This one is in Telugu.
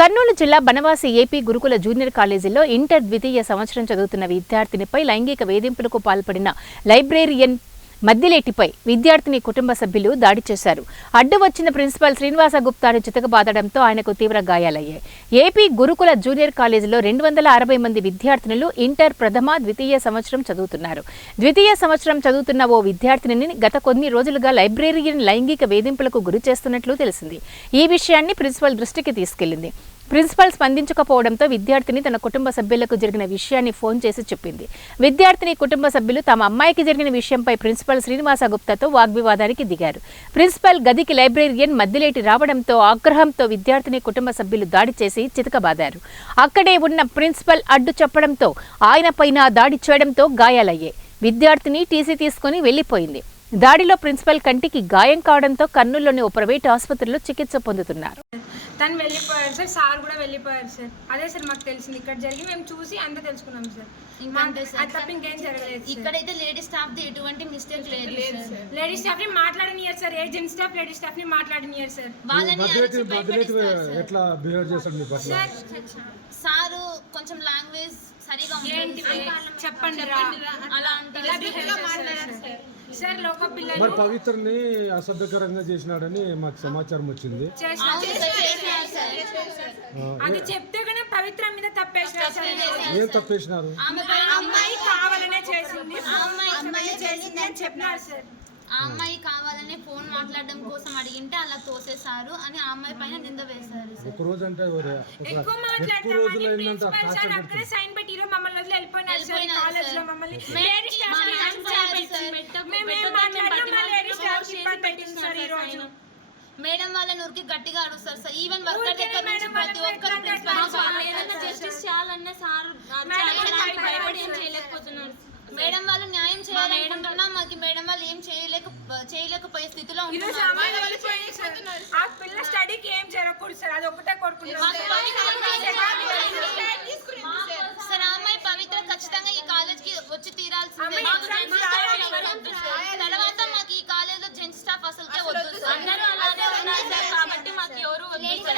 కర్నూలు జిల్లా బనవాసి ఏపీ గురుకుల జూనియర్ కాలేజీలో ఇంటర్ ద్వితీయ సంవత్సరం చదువుతున్న విద్యార్థినిపై లైంగిక వేధింపులకు పాల్పడిన లైబ్రేరియన్ మద్దిలేటిపై విద్యార్థిని కుటుంబ సభ్యులు దాడి చేశారు. అడ్డు వచ్చిన ప్రిన్సిపల్ శ్రీనివాస గుప్తాను చితకబాదడంతో ఆయనకు తీవ్ర గాయాలయ్యాయి. ఏపీ గురుకుల జూనియర్ కాలేజీలో 260 మంది విద్యార్థినులు ఇంటర్ ప్రథమ ద్వితీయ సంవత్సరం చదువుతున్నారు. ద్వితీయ సంవత్సరం చదువుతున్న ఓ విద్యార్థినిని గత కొన్ని రోజులుగా లైబ్రేరియన్ లైంగిక వేధింపులకు గురి చేస్తున్నట్లు తెలిసింది. ఈ విషయాన్ని ప్రిన్సిపల్ దృష్టికి తీసుకెళ్లింది. ప్రిన్సిపల్ స్పందించకపోవడంతో విద్యార్థిని తన కుటుంబ సభ్యులకు జరిగిన విషయాన్ని ఫోన్ చేసి చెప్పింది. విద్యార్థిని కుటుంబ సభ్యులు తమ అమ్మాయికి జరిగిన విషయంపై ప్రిన్సిపల్ శ్రీనివాస గుప్తాతో వాగ్వివాదానికి దిగారు. ప్రిన్సిపల్ గదికి లైబ్రేరియన్ మద్దిలేటి రావడంతో ఆగ్రహంతో విద్యార్థిని కుటుంబ సభ్యులు దాడి చేసి చితకబాదారు. అక్కడే ఉన్న ప్రిన్సిపల్ అడ్డు చెప్పడంతో ఆయనపైన దాడి చేయడంతో గాయాలయ్యాయి. విద్యార్థిని టీసీ తీసుకుని వెళ్లిపోయింది. దాడిలో ప్రిన్సిపల్ కంటికి గాయం కావడంతో కర్నూలులోని ఓ ప్రైవేట్ ఆసుపత్రిలో చికిత్స పొందుతున్నారు. తను వెళ్ళిపోయారు సార్, సార్ కూడా వెళ్ళిపోయారు సార్. అదే సార్ మాకు తెలిసింది, ఇక్కడ జరిగి మేము చూసి అంతా తెలుసుకున్నాం సార్. అది తప్ప ఇంకేం జరగలేదు. ఇక్కడైతే లేడీ స్టాఫ్ ది ఎటువంటి మిస్టేక్ లేదు. లేడీ స్టాఫ్ ని మాట్లాడనియర్ sir, agent staff lady staff ని మాట్లాడనియర్ సార్. వాళ్ళని ఎట్లా బిహేవ్ చేస్తాడు మీ పట్ల? సారు కొంచెం లాంగ్వేజ్ సరిగా ఉంటుంది చెప్పండి అలా అంటే సార్ లోక పిల్లలు మరి పవిత్రని అసభ్యకరంగా చేసినాడని మాకు సమాచారం వచ్చింది. అది చెప్తే కానీ పవిత్ర మీద తప్పేసినారు సార్. ఏం తప్పేసినారు? అమ్మాయి కావాలనే చేసింది, అమ్మాయి చేసింది అని చెప్పినారు సార్. ఆ అమ్మాయి కావాలనే ఫోన్ మాట్లాడడం కోసం అడిగింటే అలా తోసేశారు అని ఆ అమ్మాయి పైన నింద వేశారు. ఒక రోజు అంటే ఎక్కువ మాట్లాడతామని ప్రిన్సిపల్ సార్ అక్కడే సైన్ పెట్టిరు, మమ్మల్ని వదిలి వెళ్ళిపోయినారు సార్. కాలేజ్ లో మమ్మల్ని లేడీ స్టాఫ్ మేడం వాళ్ళని ఊరికి గట్టిగా అడుగుతారు సార్. ఈవెన్ వర్కర్ దగ్గర నుంచి ప్రతి ఒక్కరు మేడం వాళ్ళు న్యాయం చేయాలనుకుంటున్నా మాకు మేడం వాళ్ళు ఏం చేయలేకపోయే స్థితిలో స్టడీకి ఏం జరగకూడదు సార్, అది ఒకటే కోరుకుంటున్నాం సార్. ఆ అమ్మాయి పవిత్ర ఖచ్చితంగా ఈ కాలేజ్ కి వచ్చి తీరాల్సిందే.